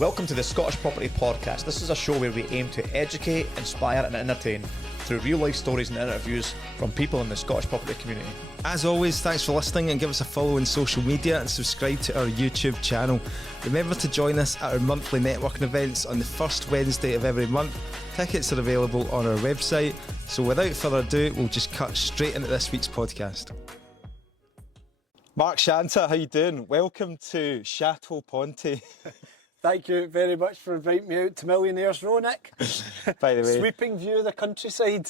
Welcome to the Scottish Property Podcast. This is a show where we aim to educate, inspire and entertain through real life stories and interviews from people in the Scottish property community. As always, thanks for listening and give us a follow on social media and subscribe to our YouTube channel. Remember to join us at our monthly networking events on the first Wednesday of every month. Tickets are available on our website. So without further ado, we'll just cut straight into this week's podcast. Mark Shanta, how you doing? Welcome to Chateau Ponty. Thank you very much for inviting me out to Millionaires Row, Nick. By the way, sweeping view of the countryside.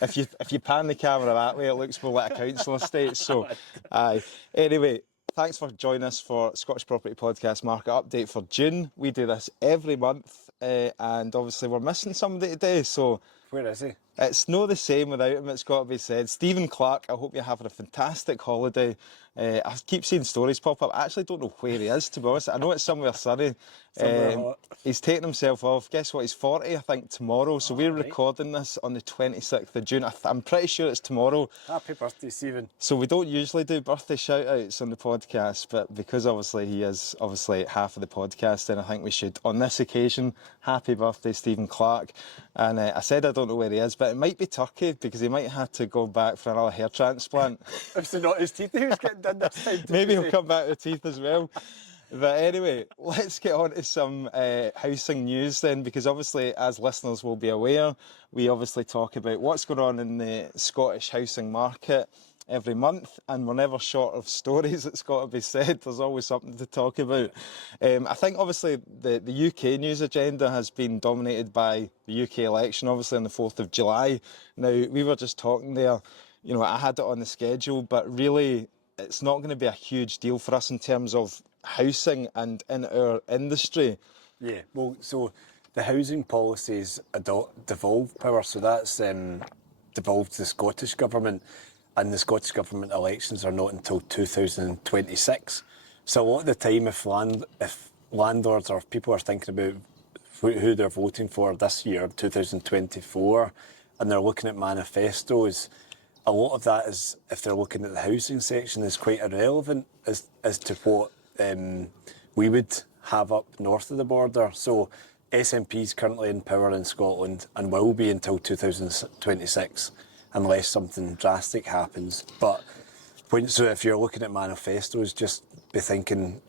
if you pan the camera that way, it looks more like a council estate. So, anyway, thanks for joining us for Scottish Property Podcast Market Update for June. We do this every month, and obviously we're missing somebody today. So, where is he? It's no the same without him, it's got to be said. Stephen Clark, I hope you're having a fantastic holiday. I keep seeing stories pop up. I actually don't know where he is, to be honest. I know it's somewhere sunny. Somewhere hot. He's taking himself off. Guess what? He's 40, I think, tomorrow. So we're recording this on the 26th of June. I'm pretty sure it's tomorrow. Happy birthday, Stephen. So we don't usually do birthday shout-outs on the podcast, but because obviously he is half of the podcast, then I think we should, on this occasion, happy birthday, Stephen Clark. And I said I don't know where he is, but it might be Turkey, because he might have to go back for another hair transplant. If it's not his teeth he was getting done this time. Maybe he'll come back with teeth as well. But anyway, let's get on to some housing news then, because obviously, as listeners will be aware, we obviously talk about what's going on in the Scottish housing market every month, and we're never short of stories, it's got to be said. There's always something to talk about. I think obviously the UK news agenda has been dominated by the UK election, obviously on the 4th of July. Now, we were just talking there, you know, I had it on the schedule, but really it's not going to be a huge deal for us in terms of housing and in our industry. Yeah, well, so the housing policy is devolved power, so that's devolved to the Scottish Government, and the Scottish Government elections are not until 2026. So a lot of the time, if landlords or if people are thinking about who they're voting for this year, 2024, and they're looking at manifestos, a lot of that is, if they're looking at the housing section, is quite irrelevant as to what we would have up north of the border. So SNP is currently in power in Scotland and will be until 2026 unless something drastic happens. But so if you're looking at manifestos, just be thinking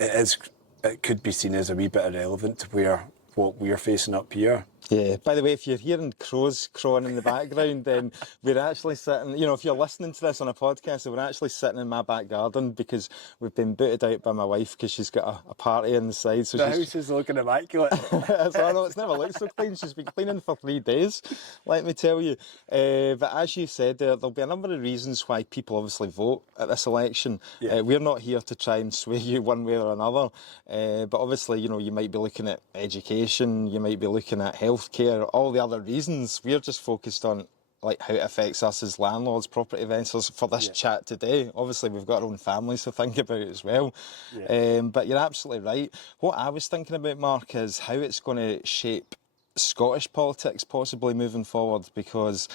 it could be seen as a wee bit irrelevant to what we're facing up here. Yeah, by the way, if you're hearing crows crowing in the background, then we're actually sitting, you know, if you're listening to this on a podcast, we're actually sitting in my back garden because we've been booted out by my wife because she's got a party on the side. So the house is looking immaculate. So I know, it's never looked so clean. She's been cleaning for 3 days, let me tell you. But as you said, there'll be a number of reasons why people obviously vote at this election. Yeah. We're not here to try and sway you one way or another. But obviously, you know, you might be looking at education, you might be looking at healthcare, all the other reasons. We're just focused on like how it affects us as landlords, property investors for this chat today. Obviously, we've got our own families to think about as well. Yeah. But you're absolutely right. What I was thinking about, Mark, is how it's going to shape Scottish politics possibly moving forward, because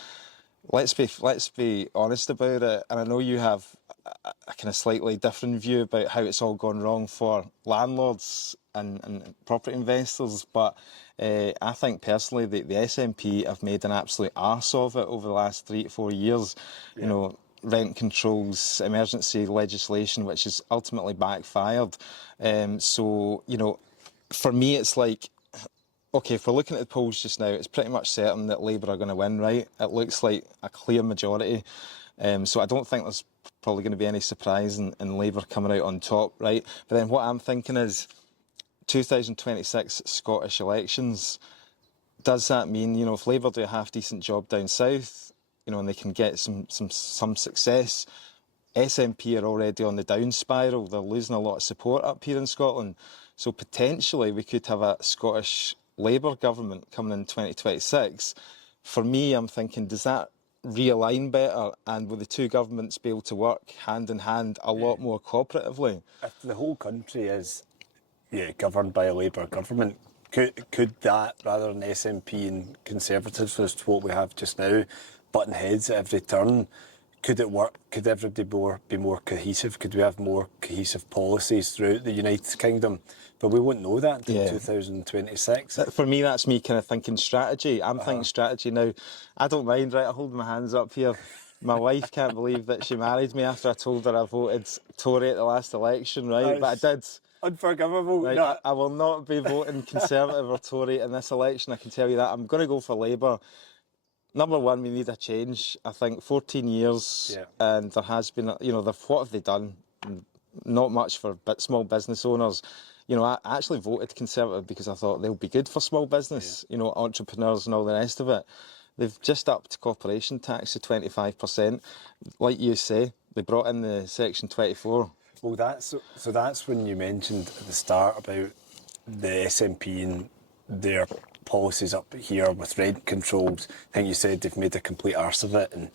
let's be honest about it, and I know you have a kind of slightly different view about how it's all gone wrong for landlords and property investors, but I think personally the SNP have made an absolute arse of it over the last 3 to 4 years. Yeah. You know, rent controls, emergency legislation, which has ultimately backfired. So, you know, for me it's like, okay, if we're looking at the polls just now, it's pretty much certain that Labour are going to win, right? It looks like a clear majority. So I don't think there's probably going to be any surprise in Labour coming out on top, right? But then what I'm thinking is 2026 Scottish elections, does that mean, you know, if Labour do a half-decent job down south, you know, and they can get some success, SNP are already on the down spiral, they're losing a lot of support up here in Scotland. So potentially we could have a Scottish Labour government coming in 2026. For me, I'm thinking, does that realign better, and will the two governments be able to work hand in hand a lot more cooperatively? If the whole country is governed by a Labour government, could that, rather than SNP and Conservatives, as to what we have just now, button heads at every turn, could it work? Could everybody be more cohesive? Could we have more cohesive policies throughout the United Kingdom? But we won't know that until 2026. For me, that's me kind of thinking strategy. I'm thinking strategy now. I don't mind, right? I hold my hands up here. My wife can't believe that she married me after I told her I voted Tory at the last election, right? But I did. Unforgivable. Right? No. I will not be voting Conservative or Tory in this election, I can tell you that. I'm going to go for Labour. Number one, we need a change. I think 14 years, and there has been, what have they done? Not much for small business owners. I actually voted Conservative because I thought they'll be good for small business, entrepreneurs and all the rest of it. They've just upped corporation tax to 25%. Like you say, they brought in the Section 24. Well, that's when you mentioned at the start about the SNP and their policies up here with rent controls. I think you said they've made a complete arse of it, and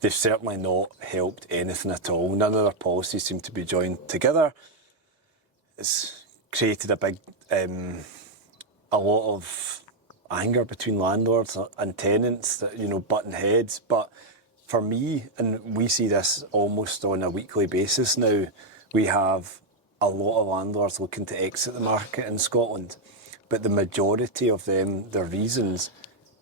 they've certainly not helped anything at all. None of their policies seem to be joined together. It's created a lot of anger between landlords and tenants that, button heads. But for me, and we see this almost on a weekly basis now, we have a lot of landlords looking to exit the market in Scotland. But the majority of them, their reasons,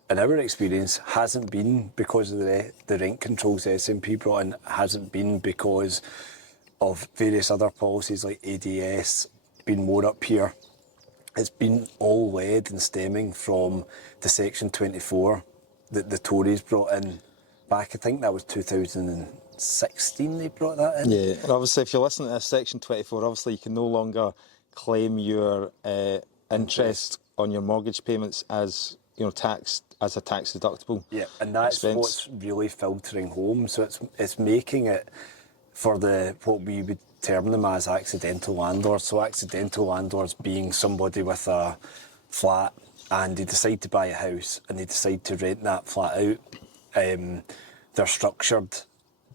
in our experience, hasn't been because of the rent controls the SNP brought in, hasn't been because of various other policies like ADS being more up here. It's been all led and stemming from the Section 24 that the Tories brought in back, I think that was 2016 they brought that in. Yeah, and obviously if you listen to this Section 24, obviously you can no longer claim your interest on your mortgage payments as tax as a tax deductible. Yeah, and that's expense. What's really filtering home. So it's making it for what we would term them as accidental landlords. So accidental landlords being somebody with a flat and they decide to buy a house and they decide to rent that flat out. They're structured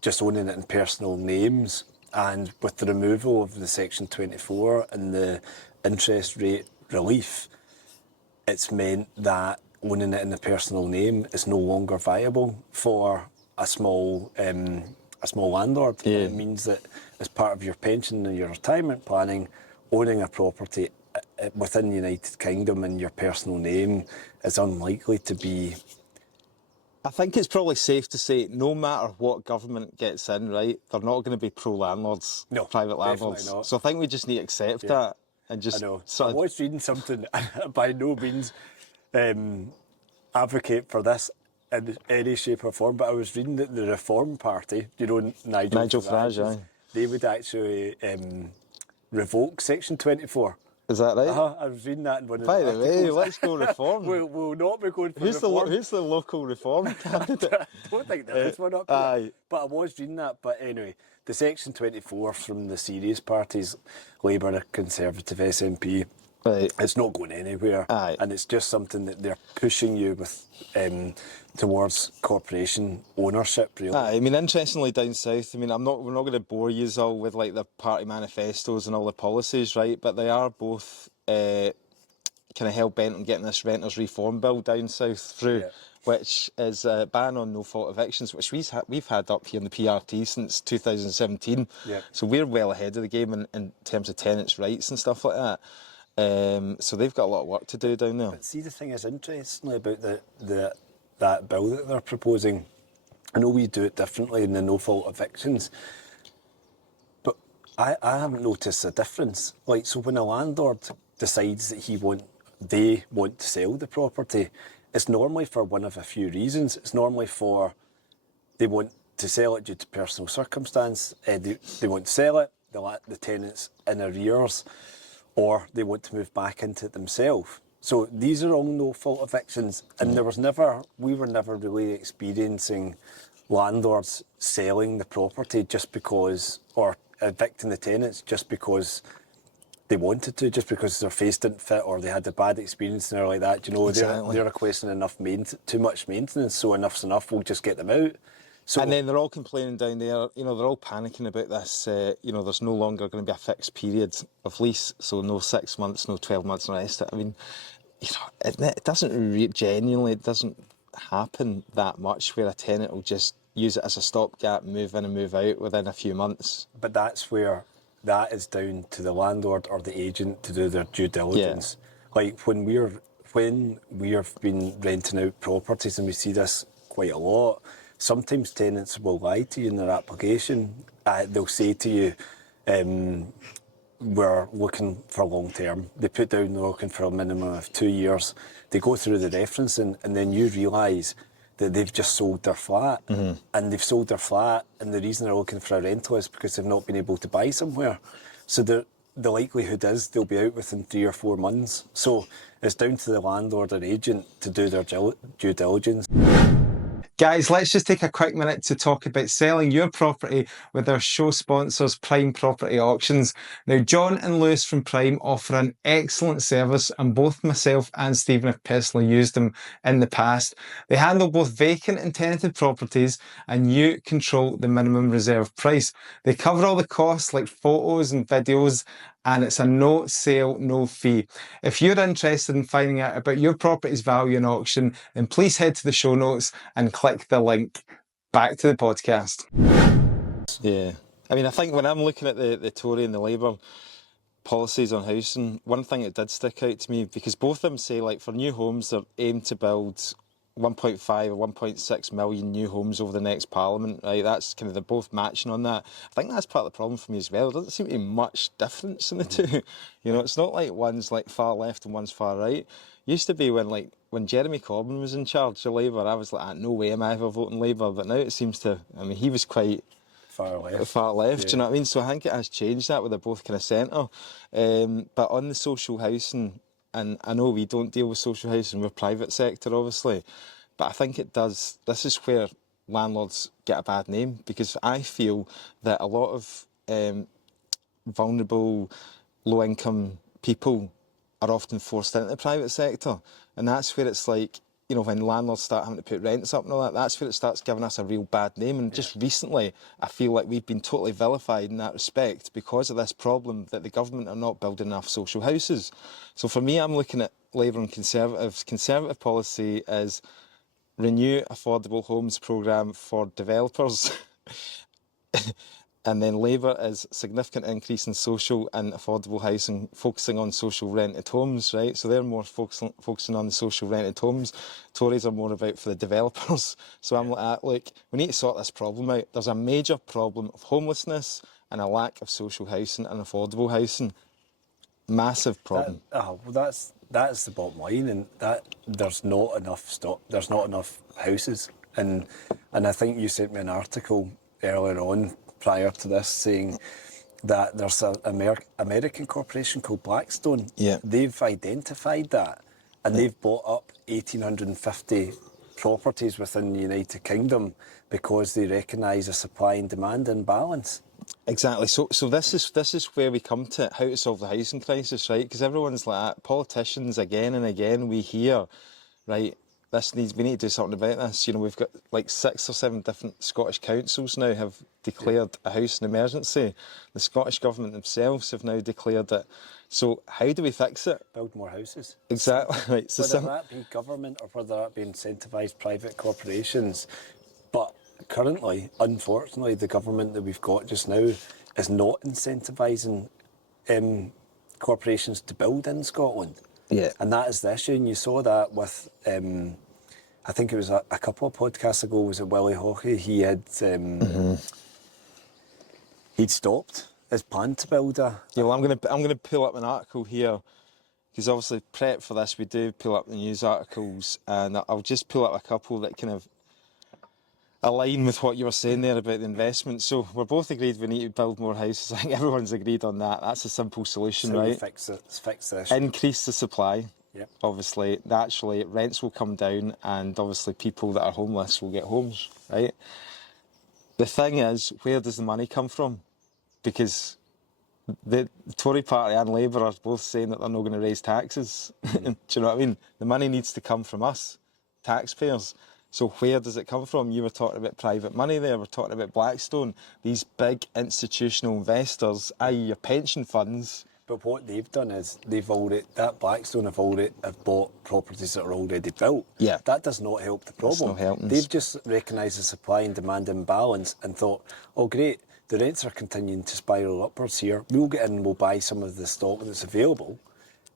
just owning it in personal names, and with the removal of the Section 24 and the interest rate relief, it's meant that owning it in a personal name is no longer viable for a small landlord. Yeah. It means that as part of your pension and your retirement planning, owning a property within the United Kingdom in your personal name is unlikely to be. I think it's probably safe to say no matter what government gets in, right, they're not going to be pro-landlords, No, private landlords. definitely not. So I think we just need to accept that and just I know. sort I of was reading something, by no means advocate for this in any shape or form, but I was reading that the Reform Party, Nigel Farage, aye. they would actually revoke Section 24. Is that right? I was reading that in one of By the the way, articles. let's go reform. We'll not be going for who's reform. who's the local reform candidate? I don't think there is one up here. Aye. But I was reading that. But anyway, the Section 24 from the serious parties, Labour, Conservative, SNP, Right. it's not going anywhere. Aye. And it's just something that they're pushing you with towards corporation ownership, really. I mean, interestingly, down south, we're not going to bore you all with like the party manifestos and all the policies, right? But they are both kind of hell bent on getting this renters reform bill down south through, which is a ban on no fault evictions, which we've had up here in the PRT since 2017. Yeah. So we're well ahead of the game in terms of tenants' rights and stuff like that. So they've got a lot of work to do down there. But see, the thing is interestingly about that bill that they're proposing, I know we do it differently in the no-fault evictions, but I haven't noticed a difference. Like, so when a landlord decides that they want to sell the property, it's normally for one of a few reasons. It's normally for they want to sell it due to personal circumstance, they want to sell it, the tenant's in arrears, or they want to move back into it themselves. So these are all no-fault evictions, and we were never really experiencing landlords selling the property just because, or evicting the tenants just because they wanted to, just because their face didn't fit or they had a bad experience and they're like that. Exactly. They're requesting too much maintenance, so enough's enough, we'll just get them out. So, and then they're all complaining down there, they're all panicking about this, there's no longer going to be a fixed period of lease, so no 6 months, no 12 months and the rest of it. I mean, it doesn't genuinely, it doesn't happen that much where a tenant will just, use it as a stopgap, move in and move out within a few months. But that's where that is down to the landlord or the agent to do their due diligence. Like when we have been renting out properties, and we see this quite a lot, sometimes tenants will lie to you in their application. They'll say to you, we're looking for long term. They put down they're looking for a minimum of 2 years. They go through the referencing, and then you realise that they've just sold their flat. And they've sold their flat, and the reason they're looking for a rental is because they've not been able to buy somewhere. So the likelihood is they'll be out within 3 or 4 months. So it's down to the landlord or agent to do their due diligence. Guys, let's just take a quick minute to talk about selling your property with our show sponsors, Prime Property Auctions. Now, John and Lewis from Prime offer an excellent service, and both myself and Stephen have personally used them in the past. They handle both vacant and tenanted properties, and you control the minimum reserve price. They cover all the costs like photos and videos, and it's a no sale, no fee. If you're interested in finding out about your property's value in auction, then please head to the show notes and click the link. Back to the podcast. Yeah. I mean, I think when I'm looking at the Tory and the Labour policies on housing, one thing that did stick out to me, because both of them say, like, for new homes, they're aimed to build 1.5 or 1.6 million new homes over the next Parliament, right? That's kind of, they're both matching on that. I think that's part of the problem for me as well. There doesn't seem to be much difference in the two. You know, it's not like one's like far left and one's far right. Used to be when Jeremy Corbyn was in charge of Labour, I was like, no way am I ever voting Labour. But now it seems to, I mean, he was quite far left, do you know what I mean? So I think it has changed that, where they're both kind of centre. But on the social housing, and I know we don't deal with social housing, we're private sector obviously, but I think it does, this is where landlords get a bad name, because I feel that a lot of vulnerable, low-income people are often forced into the private sector, and that's where it's like, you know, when landlords start having to put rents up and all that, that's where it starts giving us a real bad name. And just recently, I feel like we've been totally vilified in that respect because of this problem that the government are not building enough social houses. So for me, I'm looking at Labour and Conservatives. Conservative policy is renew affordable homes programme for developers. And then Labour is significant increase in social and affordable housing, focusing on social rented homes, right? So they're more focusing on the social rented homes. Tories are more about for the developers. So I'm like, look, we need to sort this problem out. There's a major problem of homelessness and a lack of social housing and affordable housing. Massive problem. That's the bottom line, and that there's not enough stock. There's not enough houses, and I think you sent me an article earlier on, prior to this, saying that there's an American corporation called Blackstone. Yeah. They've identified that, and they've bought up 1,850 properties within the United Kingdom because they recognise a supply and demand imbalance. Exactly. So this is where we come to how to solve the housing crisis, right? Because everyone's like that. Politicians, again and again, we hear, right, we need to do something about this. You know, we've got like 6 or 7 different Scottish councils now have declared a housing emergency. The Scottish Government themselves have now declared it. So how do we fix it? Build more houses. Exactly. Right. So whether that be government or whether that be incentivised private corporations. But currently, unfortunately, the government that we've got just now is not incentivising corporations to build in Scotland. Yeah. And that is the issue, and you saw that with, I think it was a couple of podcasts ago, was it Willie Hawkey? He had, he'd stopped his plan to build a... Yeah, well, I'm gonna pull up an article here, because obviously prep for this we do pull up the news articles, and I'll just pull up a couple that kind of align with what you were saying there about the investment. So we're both agreed we need to build more houses. I think everyone's agreed on that. That's a simple solution, So right? fix this. Increase the supply. Yep. Obviously, naturally, rents will come down, and obviously people that are homeless will get homes, right? The thing is, where does the money come from? Because the Tory party and Labour are both saying that they're not going to raise taxes. Do you know what I mean? The money needs to come from us, taxpayers. So where does it come from? You were talking about private money there. We're talking about Blackstone. These big institutional investors, i.e. your pension funds, But what they've done is Blackstone have bought properties that are already built. Yeah. That does not help the problem. not helping. They've just recognised the supply and demand imbalance and thought, oh great, the rents are continuing to spiral upwards here. We'll get in and we'll buy some of the stock that's available,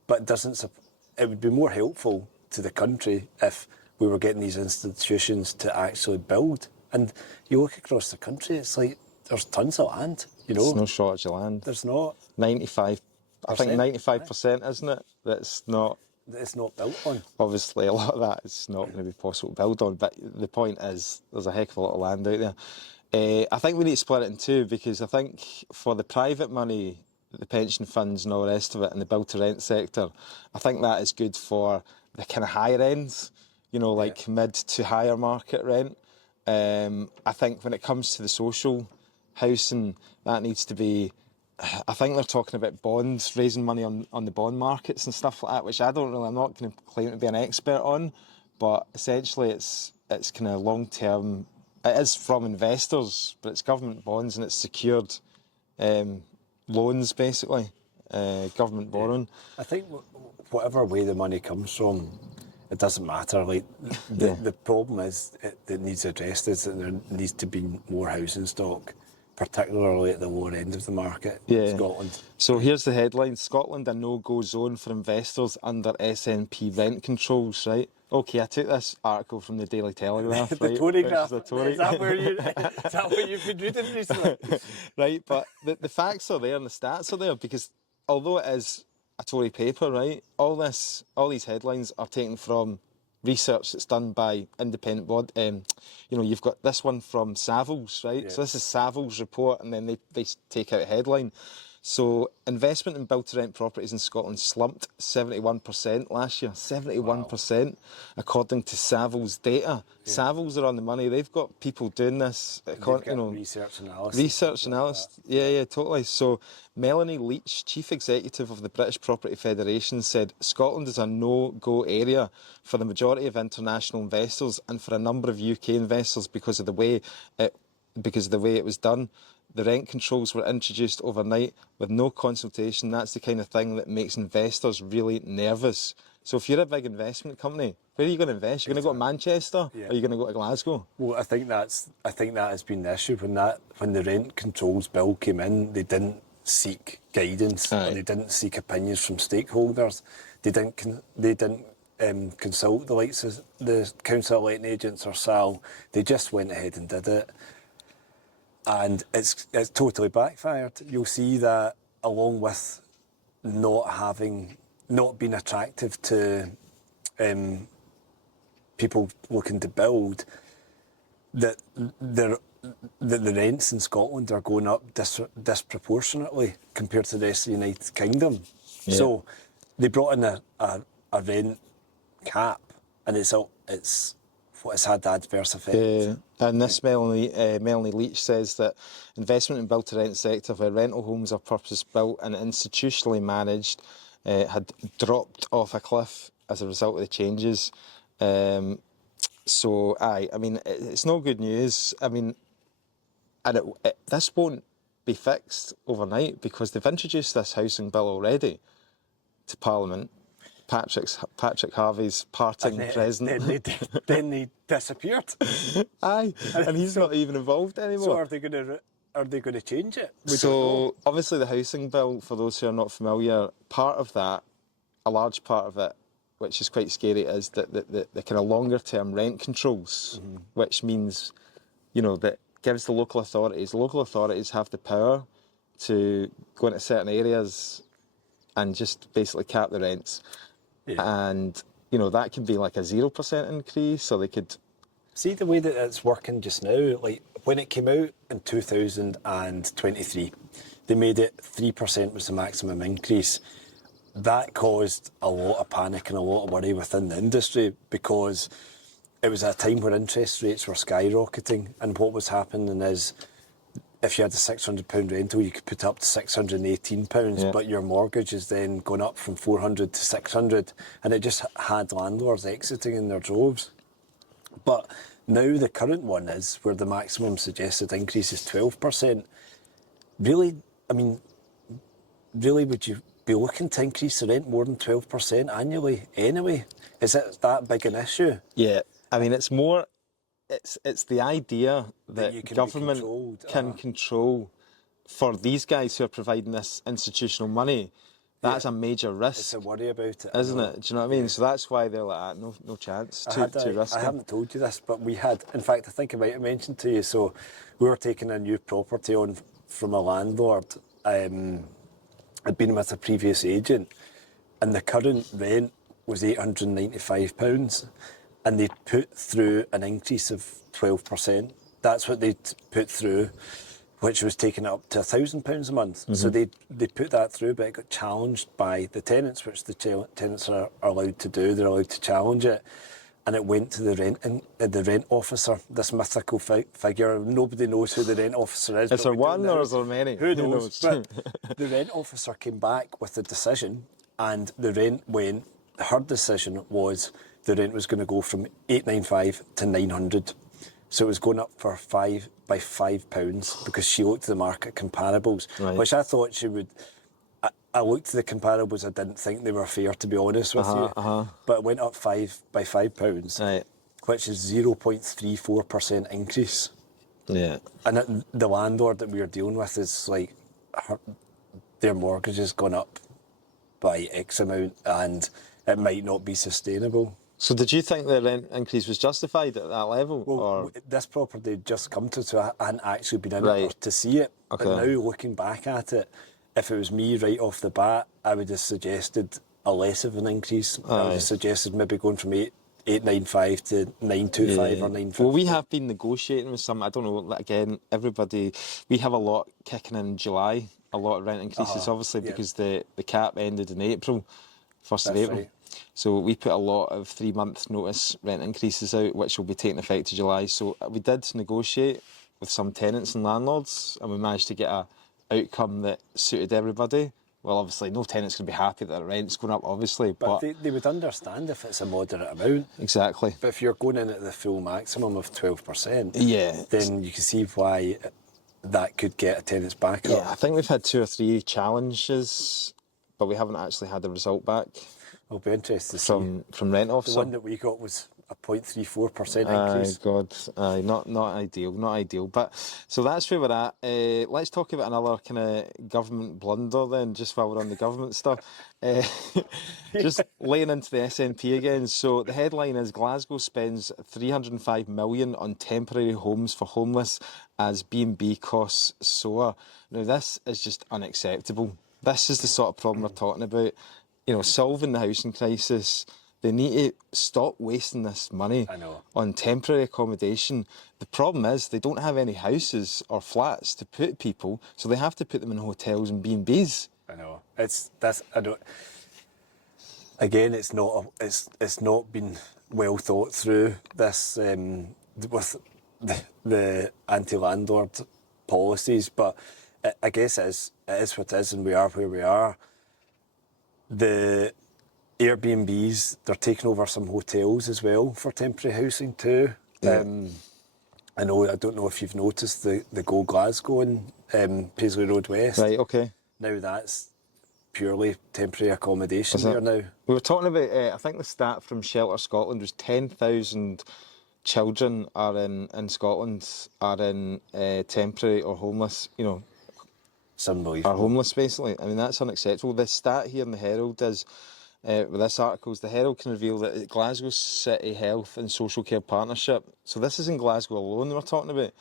but it would be more helpful to the country if we were getting these institutions to actually build. And you look across the country, it's like there's tons of land, There's no shortage of land. There's not. 95, I think 95%, isn't it? That's not... It's not built on. Obviously, a lot of that is not going to be possible to build on, but the point is there's a heck of a lot of land out there. I think we need to split it in two, because I think for the private money, the pension funds and all the rest of it, and the build-to-rent sector, I think that is good for the kind of higher ends, like mid to higher market rent. I think when it comes to the social housing, that needs to be... I think they're talking about bonds, raising money on the bond markets and stuff like that, which I'm not going to claim to be an expert on, but essentially it's kind of long-term. It is from investors, but it's government bonds and it's secured loans, basically, government borrowing. I think whatever way the money comes from, it doesn't matter. Like the problem is that needs addressed is that there needs to be more housing stock, particularly at the lower end of the market in Scotland. So here's the headline: Scotland a no-go zone for investors under SNP rent controls, right? Okay, I took this article from the Daily Telegraph, The right? Tory graph. The Tory. Is that what you've been reading recently? Right, but the facts are there and the stats are there, because although it is a Tory paper, right, all these headlines are taken from research that's done by independent body. You've got this one from Savills, right? Yeah. So this is Savills' report, and then they take out a headline. So investment in build-to-rent properties in Scotland slumped 71% last year. 71%, according to Savills data. Yeah. Savills are on the money. They've got people doing this. Research analysis. Research analysis. Yeah, totally. So Melanie Leach, Chief Executive of the British Property Federation, said Scotland is a no-go area for the majority of international investors and for a number of UK investors because of the way it was done. The rent controls were introduced overnight with no consultation. That's the kind of thing that makes investors really nervous. So if you're a big investment company, where are you going to invest? You're going to go to Manchester, or are you going to go to Glasgow? Well, I think that has been the issue. When the rent controls bill came in, they didn't seek guidance, and they didn't seek opinions from stakeholders. They didn't consult the likes of the council letting agents or SAL. They just went ahead and did it. And it's totally backfired. You'll see that, along with not being attractive to people looking to build, that the rents in Scotland are going up disproportionately compared to the rest of the United Kingdom. Yeah. So they brought in a rent cap, and it's had adverse effects. And this Melanie Leach says that investment in build-to-rent sector where rental homes are purpose-built and institutionally managed had dropped off a cliff as a result of the changes. It's no good news. This won't be fixed overnight because they've introduced this housing bill already to Parliament. Patrick Harvey's parting president. Then they disappeared. Aye, and he's not even involved anymore. So are they going to change it? So obviously the housing bill, for those who are not familiar, a large part of it, which is quite scary, is that the kind of longer term rent controls, which means, that gives the local authorities. Local authorities have the power to go into certain areas and just basically cap the rents. Yeah. And, that can be like a 0% increase, or they could... See the way that it's working just now, like when it came out in 2023, they made it 3% was the maximum increase. That caused a lot of panic and a lot of worry within the industry because it was at a time where interest rates were skyrocketing, and what was happening is if you had a £600 rental, you could put up to £618, but your mortgage is then gone up from 400 to 600, and it just had landlords exiting in their droves. But now the current one is where the maximum suggested increase is 12%. Really, would you be looking to increase the rent more than 12% annually anyway. Is it that big an issue? Yeah, I mean, it's more, it's the idea that you can be government controlled, can control for these guys who are providing this institutional money. That's a major risk. It's a worry about it, isn't it? Do you know what I mean? So that's why they're like, no chance. Too risky. I haven't told you this, but we had, in fact, I think I might have mentioned to you, so we were taking a new property on from a landlord. I'd been with a previous agent, and the current rent was £895, and they put through an increase of 12%. That's what they'd put through, which was taking it up to £1,000 a month. So they put that through, but it got challenged by the tenants, which the tenants are allowed to do. They're allowed to challenge it, and it went to the rent officer. This mythical figure. Nobody knows who the rent officer is. Is there one or is there many? Who knows? But the rent officer came back with a decision, and the rent went. Her decision was the rent was going to go from £895 to £900. So it was going up for by £5 because she looked at the market comparables, which I thought she would. I looked at the comparables. I didn't think they were fair, to be honest with you. But it went up by £5, which is 0.34% increase. Yeah. And the landlord that we were dealing with is like, their mortgage has gone up by X amount, and it might not be sustainable. So did you think the rent increase was justified at that level? Well, this property had just come to, so I hadn't actually been in it to see it. Okay. But now, looking back at it, if it was me right off the bat, I would have suggested a less of an increase. I would have suggested maybe going from 895 to 925 or 950. Well, we have been negotiating with some, I don't know, again, everybody, we have a lot kicking in July, a lot of rent increases, obviously, because the cap ended in April, 1st of April. Right. So we put a lot of 3-month notice rent increases out, which will be taking effect to July. So we did negotiate with some tenants and landlords, and we managed to get a outcome that suited everybody. Well, obviously, no tenant's going to be happy that the rent's going up, obviously. But they would understand if it's a moderate amount. Exactly. But if you're going in at the full maximum of 12%, yeah, then you can see why that could get a tenant's back up. Yeah, I think we've had 2 or 3 challenges, but we haven't actually had the result back. I'll be interested to see. From rent officer. The one that we got was a 0.34% increase. God, not ideal. But so that's where we're at. Let's talk about another kind of government blunder then, just while we're on the government stuff. Just laying into the SNP again. So the headline is Glasgow spends £305 million on temporary homes for homeless as B&B costs soar. Now this is just unacceptable. This is the sort of problem we're talking about. You know, solving the housing crisis. They need to stop wasting this money on temporary accommodation. The problem is they don't have any houses or flats to put people, so they have to put them in hotels and B&Bs. I know. Again, it's not been well thought through. This with the anti-landlord policies, but I guess it is what it is, and we are where we are. The Airbnbs, they're taking over some hotels as well for temporary housing too. Yeah. I don't know if you've noticed the Go Glasgow in Paisley Road West. Right, okay. Now that's purely temporary accommodation there now. We were talking about, I think the stat from Shelter Scotland was 10,000 children are in Scotland are in temporary or homeless, you know, are homeless basically. I mean, that's unacceptable. The stat here in the Herald is, with this article, the Herald can reveal that Glasgow City Health and Social Care Partnership, so this is in Glasgow alone we're talking about,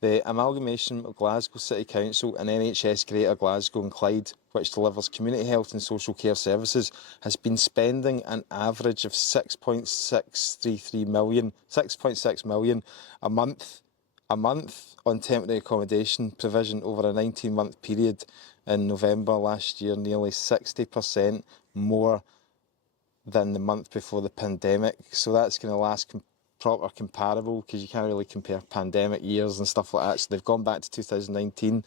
the amalgamation of Glasgow City Council and NHS Greater Glasgow and Clyde, which delivers community health and social care services, has been spending an average of £6.6 million a month on temporary accommodation provision over a 19-month period. In November last year, nearly 60% more than the month before the pandemic. So that's going to last proper comparable, because you can't really compare pandemic years and stuff like that. So they've gone back to 2019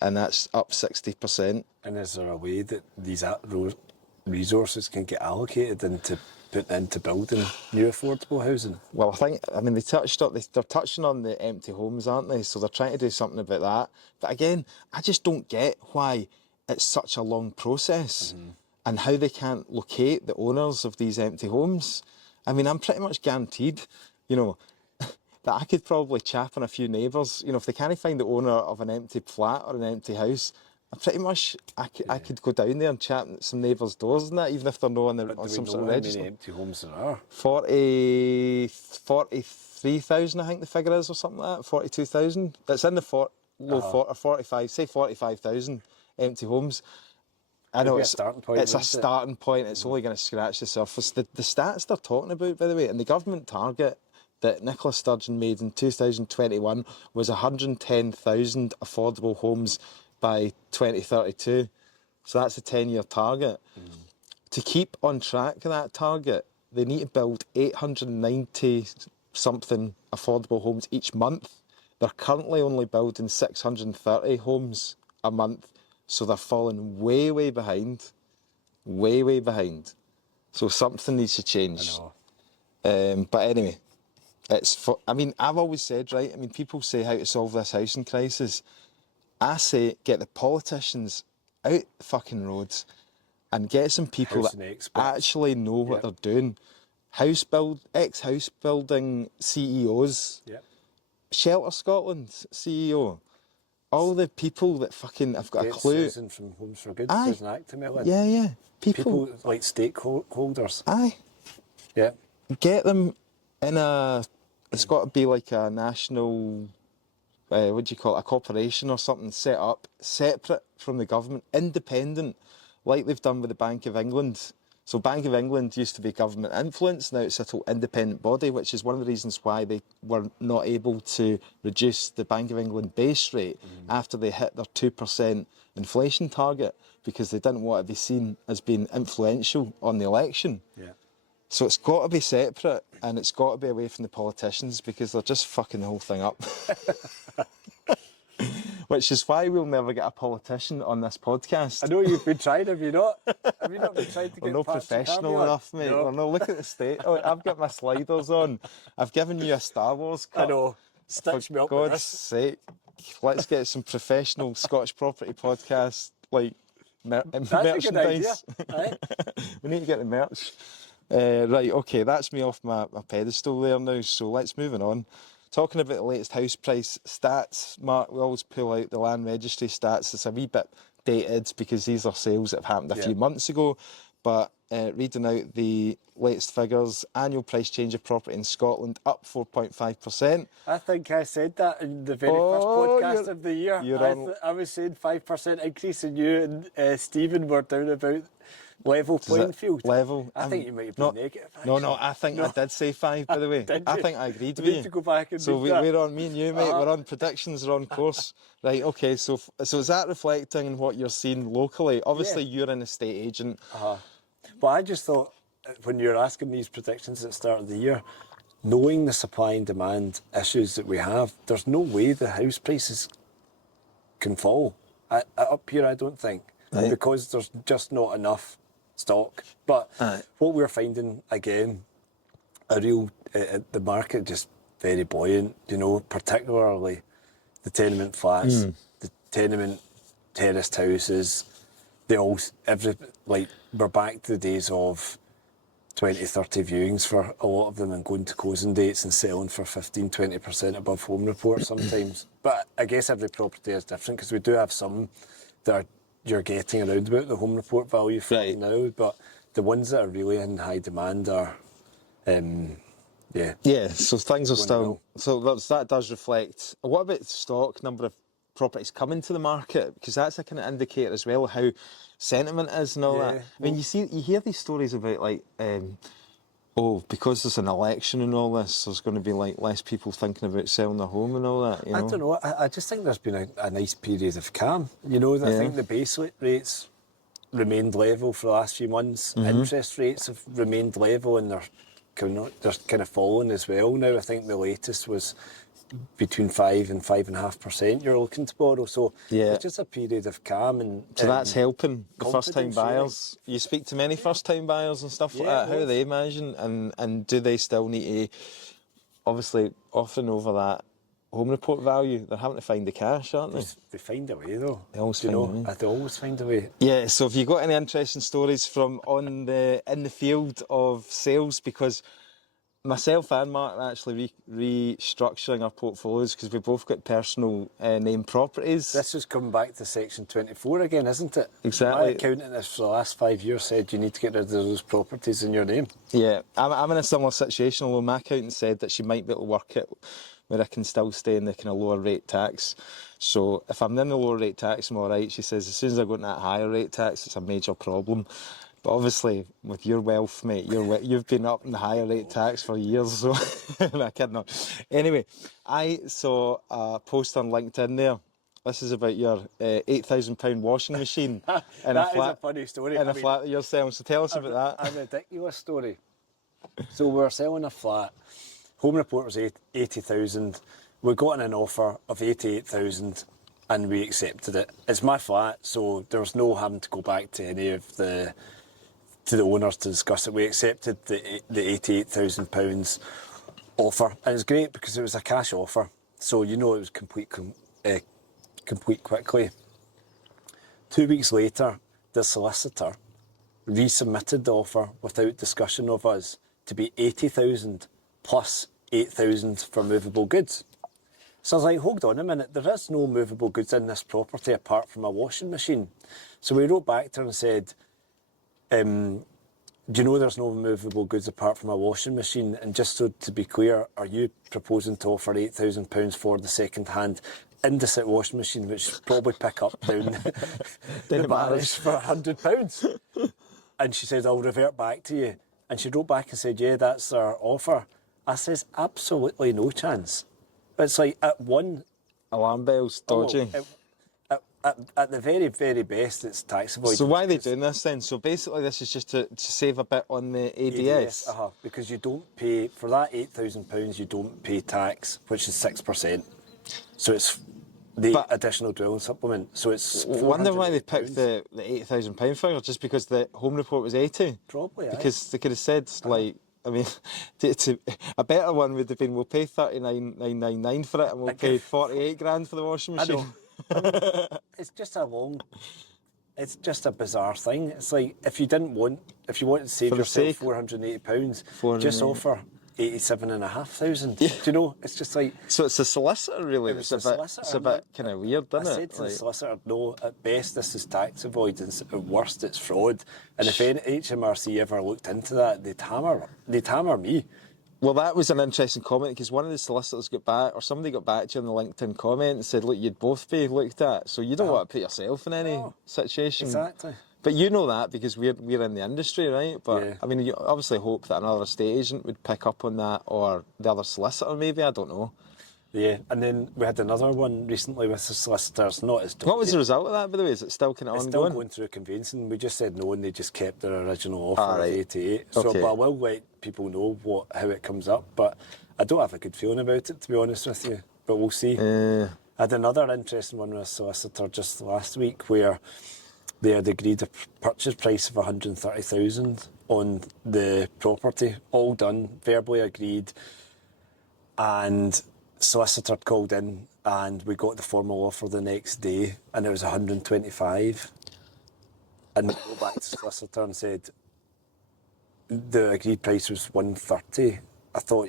and that's up 60%. And is there a way that these resources can get allocated into put into building new affordable housing? Well, they're touching on the empty homes, aren't they? So they're trying to do something about that. But again, I just don't get why it's such a long process, and how they can't locate the owners of these empty homes. I mean, I'm pretty much guaranteed, you know, that I could probably chap on a few neighbours. You know, if they can't find the owner of an empty flat or an empty house, I could go down there and chat at some neighbours' doors and that, even if they're not on some sort of register. How many empty homes there are? 43,000, I think the figure is, or something like that. 42,000. That's in the low 45, say 45,000 empty homes. I know it's a starting point. It's a starting point. It's only going to scratch the surface. The stats they're talking about, by the way, and the government target that Nicola Sturgeon made in 2021 was 110,000 affordable homes by 2032. So that's a 10-year target. To keep on track of that target, they need to build 890 something affordable homes each month. They're currently only building 630 homes a month. So they're falling way, way behind. Way, way behind. So something needs to change. I know. But anyway, I mean, I've always said, right, I mean, people say how to solve this housing crisis. I say get the politicians out the fucking roads and get some people Housing that experts. actually know what they're doing. Ex-house building CEOs. Yep. Shelter Scotland CEO. All the people that fucking have got a clue. Susan from Homes for Good, Aye. Susan Actimel. Yeah. People like stakeholders. Aye. Yeah. Get them in it's got to be like a national, what do you call it, a corporation or something set up, separate from the government, independent, like they've done with the Bank of England. So Bank of England used to be government influenced, now it's a total independent body, which is one of the reasons why they were not able to reduce the Bank of England base rate after they hit their 2% inflation target, because they didn't want to be seen as being influential on the election. Yeah. So it's got to be separate, and it's got to be away from the politicians, because they're just fucking the whole thing up. Which is why we'll never get a politician on this podcast. I know you've been trying, have you not? Have you not been trying to get We're not Patrick professional Harvey on? enough, mate. No. We're not. Look at the state. Oh, I've got my sliders on. I've given you a Star Wars cut. I know. Stitch me up with God's this. sake. Let's get some professional Scottish property podcast, like That's a good idea. merchandise. Aye. We need to get the merch. Right, okay, that's me off my pedestal there now, so let's move on. Talking about the latest house price stats, Mark, we always pull out the land registry stats. It's a wee bit dated because these are sales that have happened a few months ago, but reading out the latest figures, annual price change of property in Scotland up 4.5%. I think I said that in the very first podcast of the year. you're I was saying 5% increase, and you and Stephen were down about level playing field. Level? I think you might have been negative. No, I think I did say 5, by the way. Did I you? think I agreed We with need you. to go back and So read that. we're on, me and you, mate, we're on predictions, we're on course. Right, okay, so is that reflecting on what you're seeing locally? Obviously, you're an estate agent. But I just thought, when you're asking these predictions at the start of the year, knowing the supply and demand issues that we have, there's no way the house prices can fall. Up here, I don't think, because there's just not enough stock. But what we're finding, again, the market just very buoyant, you know, particularly the tenement flats, the tenement terraced houses. We're back to the days of 20, 30 viewings for a lot of them, and going to closing dates and selling for 15, 20% above home report sometimes. But I guess every property is different, because we do have some that you're getting around about the home report value for now, but the ones that are really in high demand are, Yeah, so things are still... So that does reflect... What about stock, number of properties coming to the market? Because that's a kind of indicator as well how sentiment is and all that. I mean, you hear these stories about like, because there's an election and all this, there's going to be like less people thinking about selling their home and all that. You know? I don't know. I just think there's been a nice period of calm. You know, I think the base rates remained level for the last few months. Interest rates have remained level, and they're kind of falling as well now. I think the latest was between 5 and 5.5% you're looking to borrow. So it's just a period of calm. And so that's helping the first-time confidence, buyers. You speak to many first-time buyers and stuff like that. How are they managing? And do they still need to, obviously, offering over that home report value, they're having to find the cash, aren't they? They find a way though. They always Do you find a know? way. They always find a way. Yeah, so have you got any interesting stories from in the field of sales? Because myself and Mark are actually restructuring our portfolios because we've both got personal name properties. This is coming back to section 24 again, isn't it? Exactly. My accountant has for the last 5 years said you need to get rid of those properties in your name. Yeah, I'm in a similar situation, although my accountant said that she might be able to work it where I can still stay in the kind of lower rate tax. So if I'm in the lower rate tax, I'm all right. She says as soon as I go into that higher rate tax, it's a major problem. But obviously, with your wealth, mate, you've been up in the higher rate tax for years, so I kid not. Anyway, I saw a post on LinkedIn there. This is about your £8,000 washing machine in That is a funny story. In a flat that you're selling. So tell us about that. A ridiculous story. So we were selling a flat. Home report was 80,000. We got an offer of 88,000 and we accepted it. It's my flat, so there was no having to go back to any of the owners to discuss it. We accepted the £88,000 offer, and it's great because it was a cash offer, so it was complete quickly. 2 weeks later, the solicitor resubmitted the offer without discussion of us to be 80,000 plus 8,000 for movable goods. So I was like, hold on a minute, there is no movable goods in this property apart from a washing machine. So we wrote back to her and said, do you know there's no movable goods apart from a washing machine? And just so to be clear, are you proposing to offer £8,000 for the second-hand Indesit washing machine, which probably pick up down the barrage for £100? And she said, I'll revert back to you. And she wrote back and said, yeah, that's our offer. I says, absolutely no chance. It's like at one... Alarm bells, dodgy. At the very, very best, it's tax avoidance. So why are they doing this then? So basically this is just to save a bit on the ADS? Because you don't pay, for that £8,000, you don't pay tax, which is 6%. So it's the additional dwelling supplement. So it's I wonder why they picked the £8,000 figure, just because the home report was 80? Probably, because they could have said, like, I mean, a better one would have been, we'll pay $39,999 for it and we'll pay 48 grand for the washing machine. I know. It's just it's just a bizarre thing. It's like, if you want to save yourself £480, just offer 87,500. Yeah. Do you know? It's just like... So it's a solicitor, really. It's a bit kind of weird, isn't it? I said to the solicitor, no, at best this is tax avoidance, at worst it's fraud. And if HMRC ever looked into that, they'd hammer me. Well, that was an interesting comment, because one of the solicitors got back, or somebody got back to you on the LinkedIn comment and said, look, you'd both be looked at, so you don't want to put yourself in any situation. Exactly. But you know that because we're in the industry, right? But yeah. I mean, you obviously hope that another estate agent would pick up on that, or the other solicitor maybe, I don't know. Yeah, and then we had another one recently with the solicitors, not as dodgy. What was the result of that, by the way? Is it still kind of ongoing? It's still going through conveyancing. We just said no, and they just kept their original offer of 88. Okay. So, but I will let people know how it comes up. But I don't have a good feeling about it, to be honest with you. But we'll see. I had another interesting one with a solicitor just last week where they had agreed a purchase price of 130,000 on the property, all done, verbally agreed, and solicitor called in and we got the formal offer the next day and it was 125, and we go back to the solicitor and said the agreed price was 130. I thought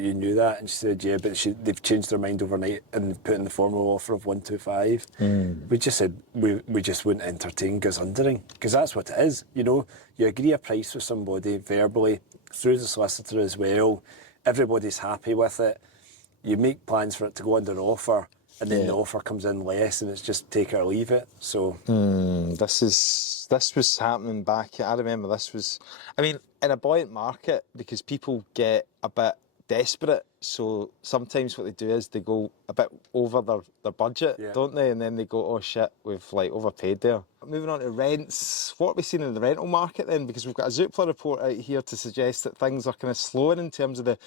you knew that. And she said, yeah, but they've changed their mind overnight and put in the formal offer of 125. We just said we just wouldn't entertain gazundering, because that's what it is. You agree a price with somebody verbally through the solicitor as well. Everybody's happy with it. You make plans for it to go under offer, and then the offer comes in less, and it's just take it or leave it. So this was happening back. I remember this was. I mean, in a buoyant market, because people get a bit desperate, so sometimes what they do is they go a bit over their budget, don't they? And then they go, oh shit, we've overpaid there. Moving on to rents, what are we seeing in the rental market then? Because we've got a Zoopla report out here to suggest that things are kind of slowing in terms of the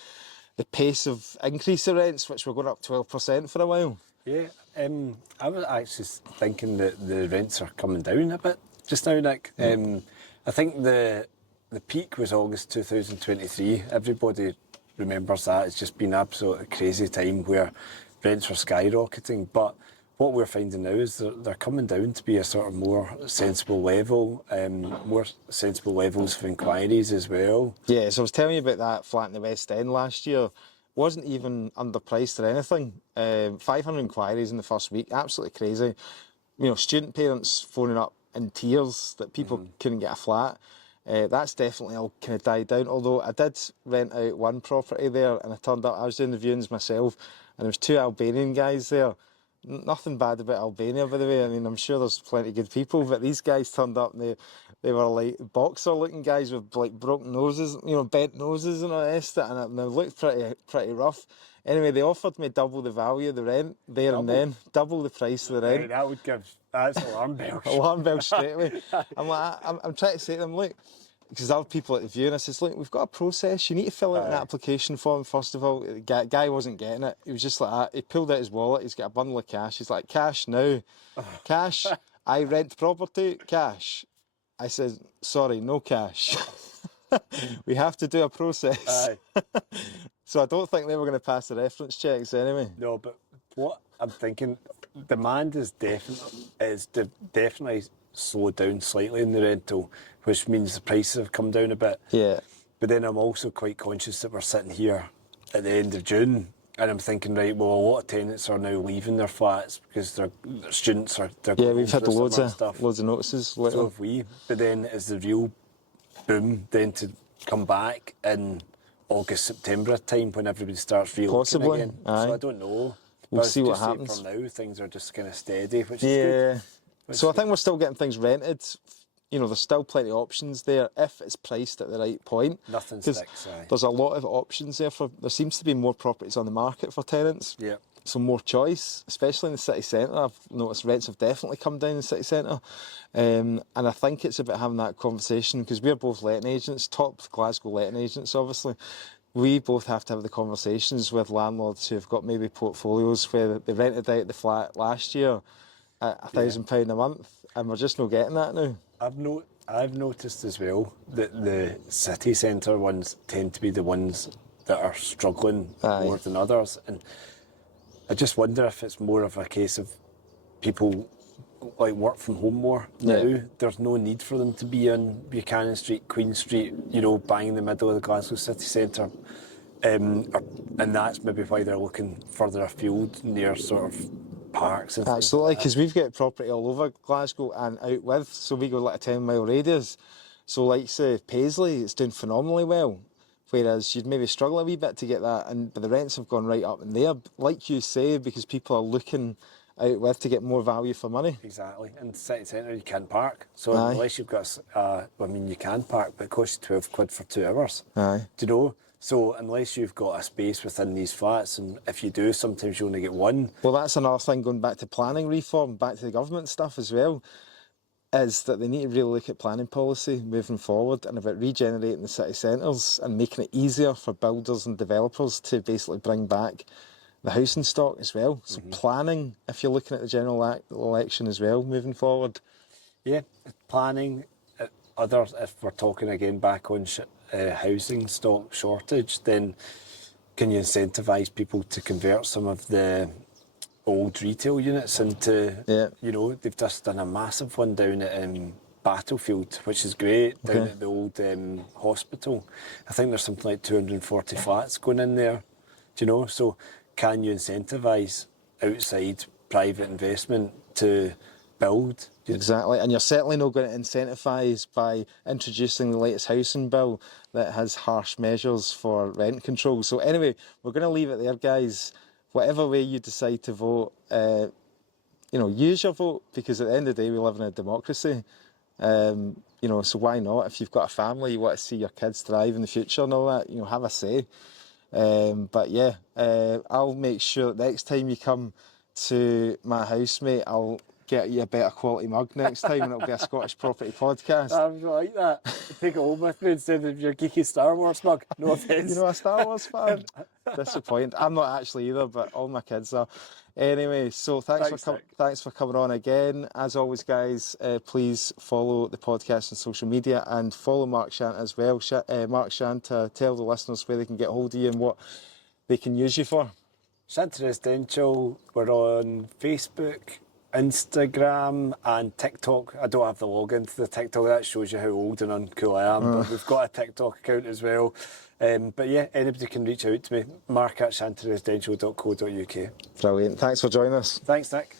pace of increase of rents, which were going up 12% for a while. Yeah, I was actually thinking that the rents are coming down a bit just now, Nick. I think the peak was August 2023. Everybody remembers that. It's just been absolutely crazy time where rents were skyrocketing. But what we're finding now is they're coming down to be a sort of more sensible level, more sensible levels of inquiries as well. Yeah, so I was telling you about that flat in the West End last year. Wasn't even underpriced or anything. 500 inquiries in the first week, absolutely crazy. You know, student parents phoning up in tears that people couldn't get a flat. That's definitely all kind of died down. Although I did rent out one property there, and I turned up. I was doing the viewings myself, and there was 2 Albanian guys there. Nothing bad about Albania, by the way. I mean, I'm sure there's plenty of good people, but these guys turned up and they were like boxer-looking guys with like broken noses, you know, bent noses and all the rest of it, and they looked pretty rough. Anyway, they offered me double the value of the rent there and then, double the price of the rent. Hey, that's alarm bells. Alarm bell straight away. I'm trying to say to them, look, because other people at the view, and I says, look, we've got a process. You need to fill out an application form first of all. The guy wasn't getting it. He was just like that. He pulled out his wallet. He's got a bundle of cash. He's like, cash now, cash. I rent property, cash. I said, sorry, no cash. We have to do a process. So I don't think they were going to pass the reference checks anyway. No, but what I'm thinking, demand is definitely slowed down slightly in the rental, which means the prices have come down a bit. Yeah. But then I'm also quite conscious that we're sitting here at the end of June, and I'm thinking, right, well, a lot of tenants are now leaving their flats because their students are. Yeah, we've had loads of notices. So have we. But then is the real boom then to come back in August, September time when everybody starts relooking again? Aye. So I don't know. We'll see what happens. For now, things are just kind of steady, which is good. So I think we're still getting things rented. You know, there's still plenty of options there if it's priced at the right point. Nothing sticks. There's a lot of options there. There seems to be more properties on the market for tenants. Yeah. So more choice, especially in the city centre. I've noticed rents have definitely come down in the city centre. And I think it's about having that conversation, because we're both letting agents, top Glasgow letting agents, obviously. We both have to have the conversations with landlords who've got maybe portfolios where they rented out the flat last year at £1,000 a month, and we're just not getting that now. I've noticed as well that the city centre ones tend to be the ones that are struggling more than others, and I just wonder if it's more of a case of people like work from home more now. There's no need for them to be on Buchanan Street, Queen Street, you know, bang in the middle of the Glasgow city centre. And that's maybe why they're looking further afield near sort of parks and Absolutely, because we've got property all over Glasgow and out with, so we go like a 10-mile radius. So like say Paisley, it's doing phenomenally well, whereas you'd maybe struggle a wee bit to get that, but the rents have gone right up in there, like you say, because people are looking out with to get more value for money. Exactly. In the city centre, you can't park. So unless you've got, I mean, you can park, but it costs you 12 quid for 2 hours. Do you know? So unless you've got a space within these flats, and if you do, sometimes you only get one. Well, that's another thing, going back to planning reform, back to the government stuff as well, is that they need to really look at planning policy moving forward and about regenerating the city centres and making it easier for builders and developers to basically bring back the housing stock as well. So planning, if you're looking at the general election as well, moving forward. Yeah, planning. Others, if we're talking again back on housing stock shortage, then can you incentivise people to convert some of the old retail units into, you know, they've just done a massive one down at Battlefield, which is great, down at the old hospital. I think there's something like 240 flats going in there, do you know? So can you incentivise outside private investment to build? Exactly, and you're certainly not going to incentivise by introducing the latest housing bill that has harsh measures for rent control. So anyway, we're going to leave it there, guys. Whatever way you decide to vote, you know, use your vote, because at the end of the day, we live in a democracy. You know, so why not? If you've got a family, you want to see your kids thrive in the future and all that, you know, have a say. But yeah, I'll make sure that next time you come to my house, mate, I'll get you a better quality mug next time, and it'll be a Scottish Property Podcast. I like that. Take it home with me instead of your geeky Star Wars mug. No offence. You know, a Star Wars fan. Disappointed. I'm not actually either, but all my kids are. Anyway, so thanks for coming on again. As always, guys, please follow the podcast on social media and follow Mark Shanta as well. Mark Shanta, tell the listeners where they can get hold of you and what they can use you for. Shanta Residential, we're on Facebook, Instagram and TikTok. I don't have the login to the TikTok, that shows you how old and uncool I am, but we've got a TikTok account as well. But yeah, anybody can reach out to me, mark@shantaresidential.co.uk. Brilliant. Thanks for joining us. Thanks, Nick.